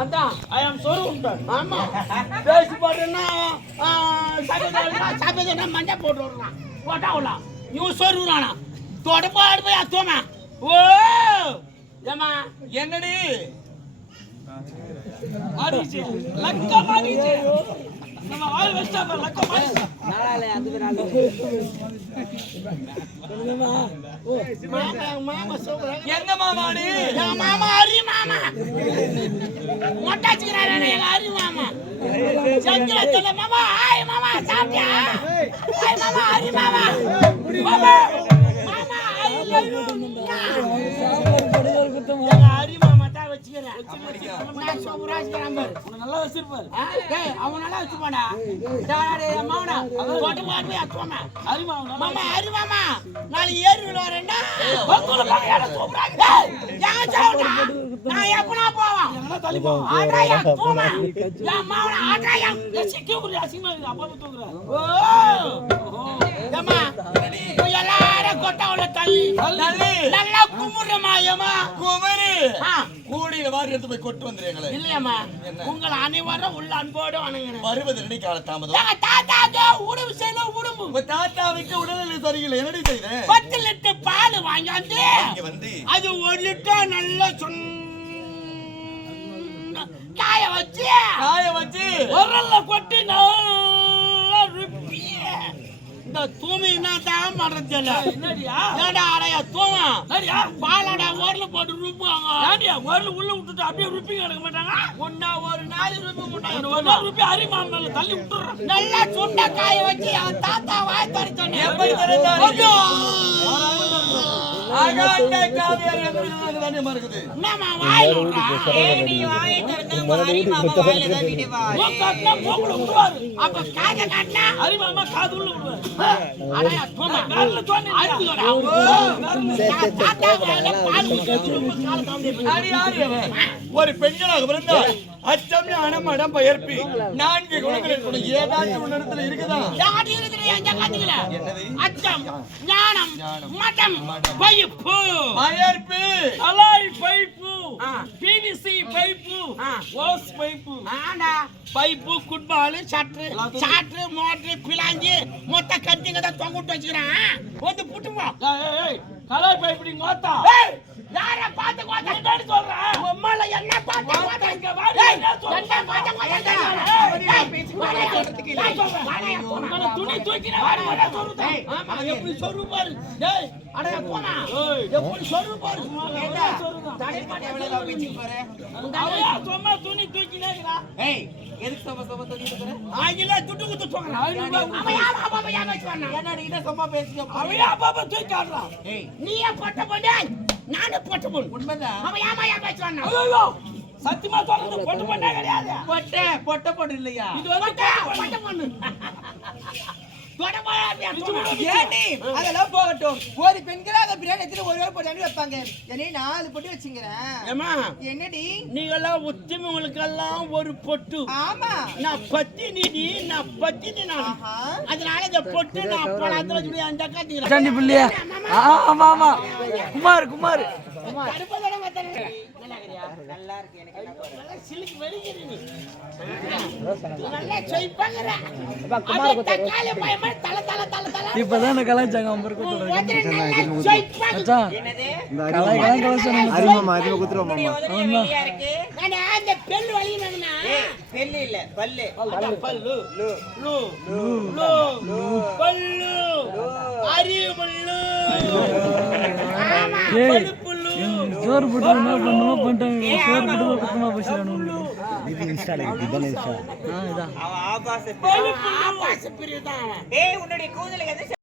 அதான் ஐ அம் சொருவுன்றார். ஆமா பேசி போட்டேன்னா சாப்பிட்டா மஞ்சள் போட்டு விடுறான் போட்டா விடலாம் இவன் சொருவுறானா தொடப்பாடு போய் அத்தோமா. ஓ ஏமா என்னடி மாறிச்சு லக்க மாறிச்சு நம்ம ஆள் வெஸ்டா லக்க மாறிச்சு நாளால அது நாளே மாமா சொல்றேன் எங்க மாமாடி என் மாமா ஹரி மாமா மொட்டாச்சுக்கிறாரே எங்க ஹரி மாமா சந்திரத்துல மாமா ஹாய் மாமா சாப்பிட்டியா ஹாய் மாமா ஹரி மாமா மாமா மாமா ஐ லவ் யூ ஹரி மாமா தான் வச்சுக்கிறேன் நான் சோபராஜ்கிறான் பாரு உன்னை நல்லா வச்சிருப்பாரு டேய் அவன் நல்லா வச்சுப்பாடா டேய் மாமனா போட்டு போய் அத்துமா ஹரி மாமா மாமா ஹரி மாமா நாளைக்கு ஏறி வரேன்டா பக்கத்துல போய் எட சோபராஜ் டேய் ஏன் சாவுடா நான் எப்பனா போவான் எங்க தள்ளி போவான் ஆட்றாயா போமா யா மாமனா ஆட்றாயா சிக்கி குடி அசிமா அப்பா தூக்குற ஓ ஏமா நீ எல்லாரும் கொட்டாவுல தள்ளி நல்லா குமுறமா ஏமா குமரி கூடியில வாரி எடுத்து போய் கொட்டு வந்துறீங்களே இல்லையம்மா உங்கள் அனைவரும் உள்ள அன்போடு வணங்குறேன். வருவது ரெண்டு கால தாமதம் தாத்தாக்கு உடம்பு செய்யல உடம்பு உங்க தாத்தாவுக்கு உடல்நிலை சரியில்லை என்னடி செய்த 10 லிட்டர் பால் வாங்கி வந்து அது 1 லிட்டர் நல்லா காய வச்சு உரல்ல கொட்டி நல்லா ருப்பி இந்த தூமினா தான் மறந்தல என்னடியா ஏடா அடையா தூமா சரியா பாலடா ஓர்ல போட்டு ருப்புவாங்க ஏடியா ஓர்ல உள்ள விட்டுட்டு அப்படியே ருப்பி எடுக்க மாட்டாங்க ஒண்ணா ஒரு நாள் ருப்பி மாட்டாங்க ஒரு நாள் ருப்பி ஹரி மாமல தள்ளி விட்டுறோம் நல்லா சுண்ட காய வச்சு அவன் தாத்தா வாய் தரச்சனே எப்படி தரந்தாரு ஆகாண்ட காவியர் எதிரே மறக்குது மாமா வாய் விடுறா நீ வாய் தரந்த ஹரி மாமா வாயில தான் விடுவாரு ஓ கண்ணா போகுல விடுவாரு அப்ப காத காட்னா ஹரி மாமா காது உள்ள விடுவாரு அடயா தோமா கால்ல தோனி அடிக்குடா தாத்தா வாயில பால் குடிச்சு கால காம்பே ஆரி ஒரு பெண்களாக பிறந்தால் அச்சம் ஞானம் மடம் பெயர்ப்பி 4 குணங்கள் இருக்கணும் ஏதாச்சும் ஒரு இடத்துல இருக்குதா யாடி இருக்குது எங்க காட்டுல அச்சம் ஞானம் மடம் பைப்பு பெயர்ப்பு alloy pipe PVC pipe hose pipe ஆண்டா பைப்பு குட்பால் சாட்ரு மோட்டர் பிளாஞ்சி மொத்த கட்டிங்க தான் தொங்கிட்டு வச்சுக்கிறான் வந்து புட்டுமா ஏய் கலாய் பைப்பு மொத்தா ஏய் யார பாத்து கோத்தா என்னன்னு சொல்ற அம்மால என்ன பாத்து கோத்தா இங்க வாடி என்ன பாத்து கோத்தா ஏய் பேசி சொல்றதுக்கு இல்ல துணி தூக்கினா வாடி என்ன சொல்றது ஆமா எப்படி சொல்று பாரு டேய் அடயா போனா ஏய் எப்படி சொல்று பாரு என்ன சொல்றது தடை பாட்டு எவ்வளவு பேசி பாரு அவயா சும்மா துணி தூக்கினேங்கடா ஏய் எதுக்கு சும்மா தூக்கிட்டு போற ஆயில துட்டு குத்து போங்கடா அவயா பேசுவானா என்னடி இத சும்மா பேசியோ அவயா பாபா தூக்கிடுறா ஏய் நீயே போட்ட போடே நானே போட்டு போன் உண்மைதான் அவன் ஏமாயா பேசுவானா ஐயோ சத்தியமா சொல்றது போட்டு பண்ணே கிடையாது பொட்ட இல்லையா இது வந்து பொட்ட பண்ணு ஏண்டி அதெல்லாம் போகட்டும் ஒரு பெண்களாக பிரியாணி எடுத்து ஒரு வேளை போட்டு வைப்பாங்க என்னை 4 பொட்டு வச்சுக்கிறேன் ஏமா என்னடி நீங்கெல்லாம் உத்திமங்களுக்கெல்லாம் ஒரு பொட்டு ஆமா நான் பத்தினி நான் அதனால இந்த பொட்டு நான் பழத்துல சொல்லி அந்த காட்டிக்கிறேன் சண்டி புள்ளியா ஆமா ஆமா குமார் நல்லா இருக்கு எனக்கு நல்லா சிலுக்கு வெடிக்கிறீ நீ நல்லா சொய்பாங்கற தக்காளி பயமா தல இப்பதான் கலாச்சாங்க என்னது அரிமாமா அது குத்துறோம் மாமா இருக்கு நான் அந்த பெல் வலினேனா பெல் இல்ல பல்லு பல்லு லூ பல்லு அரிபல்லு ஆமா பல்லுப்புல்லு சோறு போட்டு என்ன பண்ணுமா பண்ணிட்டாங்க சோறு போட்டு பக்கமா பேசுறானு இது இன்ஸ்டால இதான் அவ ஆபாச பிரியதான் ஏய் உன்னுடைய கூதலுக்கு